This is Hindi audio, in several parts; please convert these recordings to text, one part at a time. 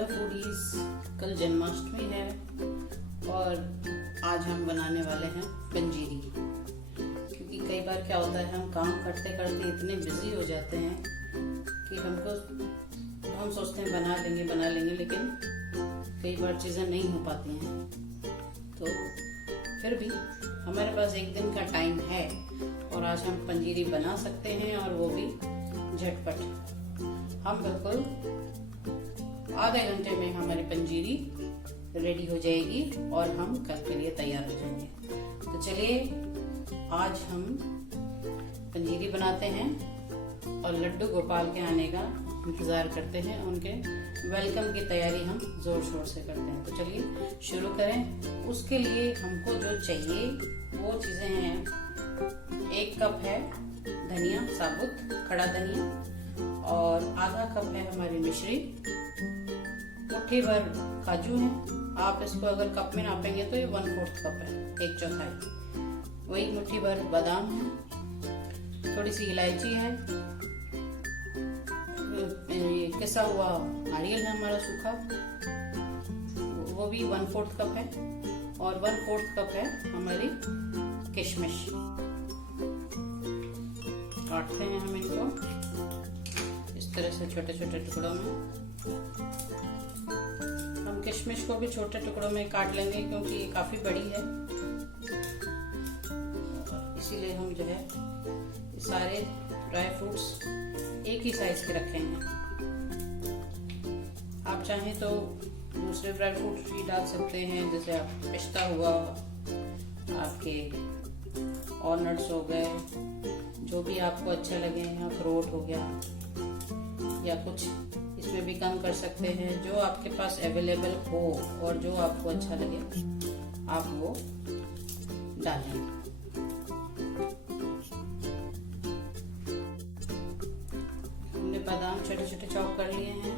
हेलो फूडीज, कल जन्माष्टमी है और आज हम बनाने वाले हैं पंजीरी। क्योंकि कई बार क्या होता है, हम काम करते करते इतने बिजी हो जाते हैं कि हम सोचते हैं बना लेंगे लेकिन कई बार चीज़ें नहीं हो पाती हैं। तो फिर भी हमारे पास एक दिन का टाइम है और आज हम पंजीरी बना सकते हैं, और वो भी झटपट। हम बिल्कुल आधे घंटे में हमारी पंजीरी रेडी हो जाएगी और हम कल के लिए तैयार हो जाएंगे। तो चलिए आज हम पंजीरी बनाते हैं और लड्डू गोपाल के आने का इंतजार करते हैं। उनके वेलकम की तैयारी हम जोर शोर से करते हैं। तो चलिए शुरू करें। उसके लिए हमको जो चाहिए वो चीजें हैं, 1 कप है धनिया साबुत, खड़ा धनिया, और आधा कप है हमारी मिश्री, मुट्ठी भर काजू है। आप इसको अगर कप में नापेंगे तो ये 1/4 कप है, 1/4। वही मुट्ठी भर बादाम है, थोड़ी सी इलायची है, ये किसा हुआ नारियल है हमारा सूखा, वो भी 1/4 कप है, और 1/4 कप है हमारी किशमिश। काटते हैं हम इनको इस तरह से छोटे छोटे टुकड़ों में। हम किशमिश को भी छोटे टुकड़ों में काट लेंगे क्योंकि ये काफी बड़ी है, इसीलिए हम जो है सारे ड्राई फ्रूट्स एक ही साइज के रखेंगे। आप चाहें तो दूसरे ड्राई फ्रूट्स भी डाल सकते हैं, जैसे पिस्ता हुआ, आपके ऑलनट्स हो गए, जो भी आपको अच्छा लगे, अखरोट हो गया, या कुछ इसमें भी कम कर सकते हैं। जो आपके पास अवेलेबल हो और जो आपको अच्छा लगे आप वो डालें। हमने बादाम छोटे छोटे चॉप कर लिए हैं,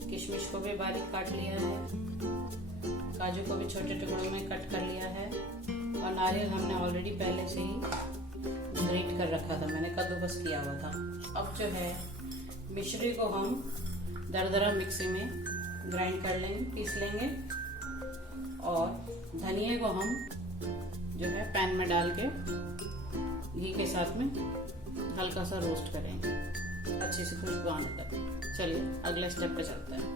किशमिश को भी बारीक काट लिया है, काजू को भी छोटे टुकड़ों में कट कर लिया है, और नारियल हमने ऑलरेडी पहले से ही ग्रेट कर रखा था, मैंने कद्दूकस किया हुआ था। अब जो है मिश्री को हम दरदरा मिक्सी में ग्राइंड कर लेंगे, पीस लेंगे, और धनिया को हम जो है पैन में डाल के घी के साथ में हल्का सा रोस्ट करेंगे अच्छी सी खुशबू आने तक। चलिए अगले स्टेप पे चलते हैं।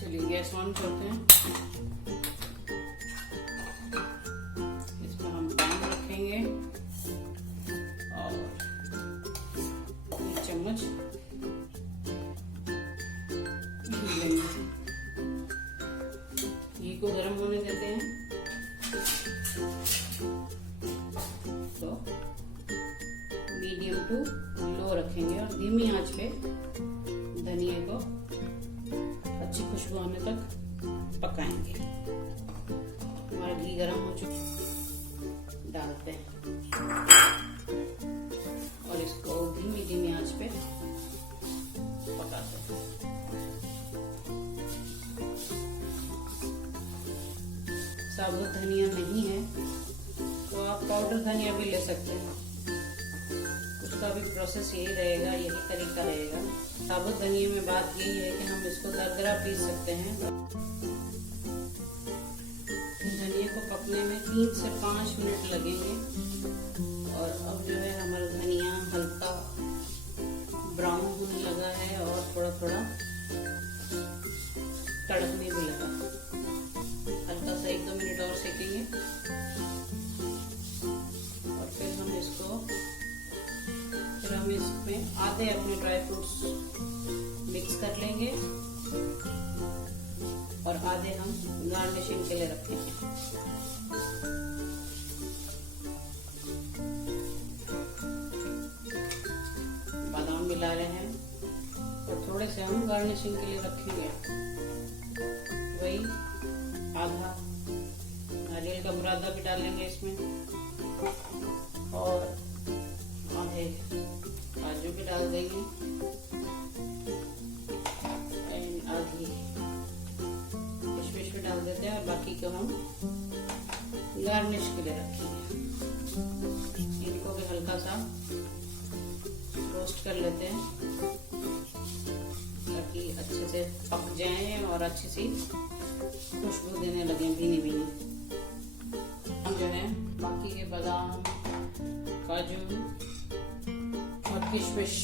चलिए गैस ऑन करते हैं। इसमें हम पैन रखेंगे और 1 चम्मच घी लेंगे। घी को गर्म होने देते हैं। तो मीडियम टू लो रखेंगे और धीमी आंच पे धनिया को अच्छी खुशबू आने तक पकाएंगे। हमारा घी गर्म हो चुका, डालते हैं और इसको धीमी धीमी आंच पे पकाते हैं। साबुत धनिया नहीं है तो आप पाउडर धनिया भी ले सकते हैं, उसका भी प्रोसेस यही रहेगा, यही तरीका रहेगा। साबुत धनिया में बात यही है कि हम इसको दरदरा पीस सकते हैं। धनिया को पकने में 3 से 5 मिनट लगेंगे, और अब जो है हमारा धनिया हल्का ब्राउन होने लगा है और थोड़ा थोड़ा तड़कने भी लगा। हल्का सा 1-2 मिनट और सेकेंगे, और फिर हम इसमें आधे अपने ड्राई फ्रूट्स मिक्स कर लेंगे और आधे हम गार्निशिंग के लिए रखेंगे। बादाम मिला रहे हैं और थोड़े से हम गार्निशिंग के लिए रखेंगे। वही आधा नारियल का बुरादा भी डालेंगे इसमें, और आधे काजू भी डाल देंगे, आधी किशमिश भी डाल देते हैं, और बाकी को हम गार्निश के लिए रखेंगे। इनको भी हल्का सा रोस्ट कर लेते हैं। ताकि अच्छे से पक जाएं और अच्छी सी खुशबू देने लगे भीनी भीनी। हम जो है बाकी के बादाम, काजू और किशमिश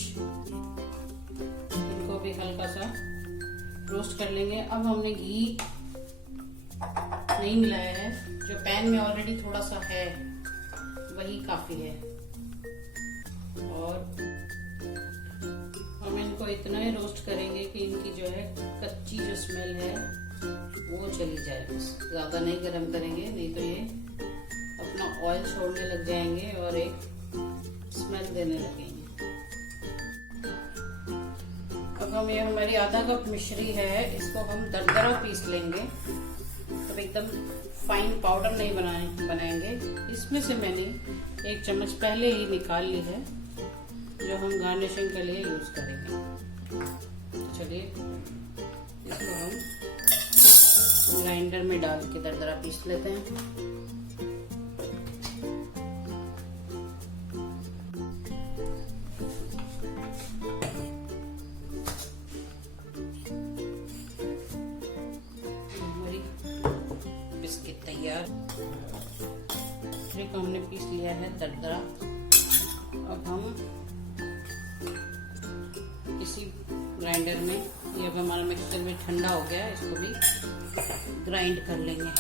इनको भी हल्का सा रोस्ट कर लेंगे। अब हमने घी नहीं मिलाया है, जो पैन में ऑलरेडी थोड़ा सा है वही काफी है। और हम इनको इतना ही रोस्ट करेंगे कि इनकी जो है कच्ची जो स्मेल है वो चली जाए। बस ज्यादा नहीं गरम करेंगे, नहीं तो ये अपना ऑयल छोड़ने लग जाएंगे और एक स्मेल देने लगेंगे। अब हम ये हमारी आधा कप मिश्री है, इसको हम दरदरा पीस लेंगे। अब एकदम फाइन पाउडर नहीं बनाएंगे। इसमें से मैंने 1 चम्मच पहले ही निकाल ली है, जो हम गार्निशिंग के लिए यूज करेंगे। चलिए इसको हम ग्राइंडर में डाल के दरदरा पीस लेते हैं। बिस्किट तैयार, को हमने पीस लिया है दरदरा। अब हम इसी ग्राइंडर में, ये अब हमारा मिक्सचर भी ठंडा हो गया, इसको भी ग्राइंड कर लेंगे।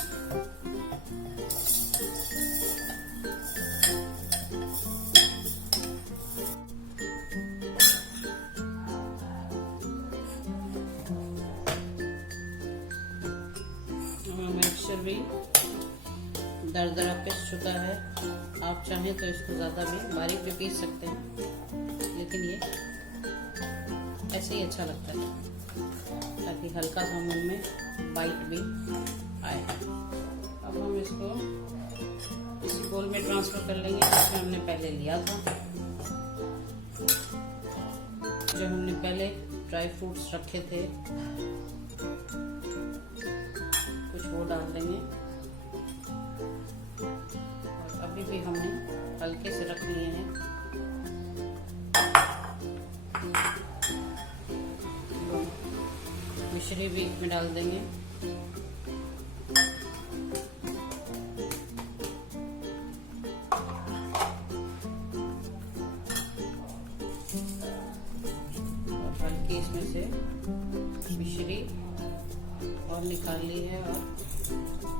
मिक्सचर भी दरदरा पीस चुका है। आप चाहें तो इसको ज़्यादा भी बारीक भी पीस सकते हैं, लेकिन ये ऐसे ही अच्छा लगता है, ताकि हल्का सा मुंह में बाइट भी आए। अब हम इसको इसी बोल में ट्रांसफर कर लेंगे जिसमें हमने पहले लिया था। जो हमने पहले ड्राई फ्रूट्स रखे थे कुछ वो डाल देंगे, और अभी भी हमने हल्के से रख लिए हैं। मिश्री भी इसमें डाल देंगे। और हल्की इसमें से मिश्री और निकाल ली है, और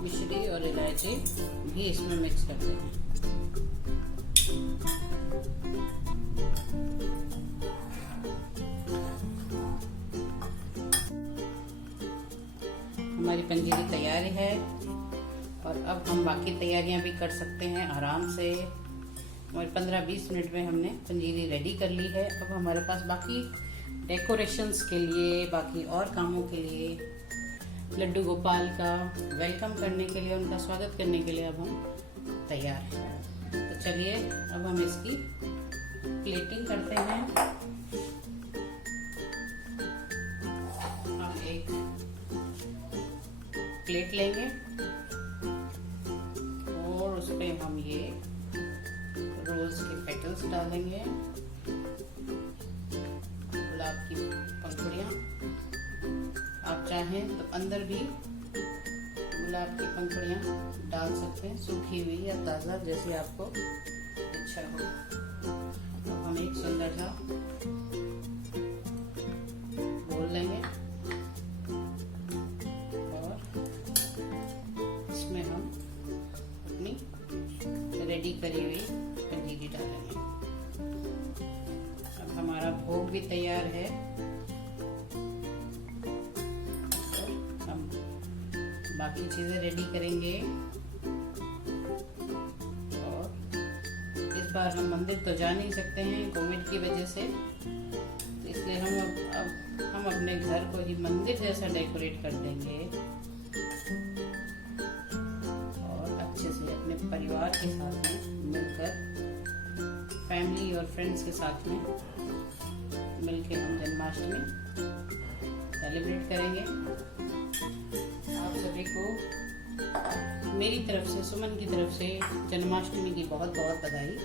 मिश्री और इलायची भी इसमें मिक्स कर देंगे। हमारी पंजीरी तैयार है, और अब हम बाकी तैयारियां भी कर सकते हैं आराम से। और 15-20 मिनट में हमने पंजीरी रेडी कर ली है। अब हमारे पास बाकी डेकोरेशंस के लिए, बाकी और कामों के लिए, लड्डू गोपाल का वेलकम करने के लिए, उनका स्वागत करने के लिए अब हम तैयार हैं। तो चलिए अब हम इसकी प्लेटिंग करते हैं। हम एक प्लेट लेंगे और उस पे हम ये रोज के पेटल्स डालेंगे, गुलाब की पंखुड़ियाँ। आप चाहें तो अंदर भी गुलाब की पंखुड़ियाँ डाल सकते हैं, सूखी हुई या ताज़ा, जैसे आपको इच्छा हो। तो हम एक सुंदर सा बोल लेंगे और इसमें हम अपनी रेडी करी हुई पंजीरी डालेंगे। अब हमारा भोग भी तैयार है। बाकी चीजें रेडी करेंगे, और इस बार हम मंदिर तो जा नहीं सकते हैं कोविड की वजह से, तो इसलिए हम अपने घर को ही मंदिर जैसा डेकोरेट कर देंगे, और अच्छे से अपने परिवार के साथ में मिलकर, फैमिली और फ्रेंड्स के साथ में मिलकर हम जन्माष्टमी सेलिब्रेट करेंगे। आप सभी को मेरी तरफ से, सुमन की तरफ से जन्माष्टमी की बहुत बहुत बधाई।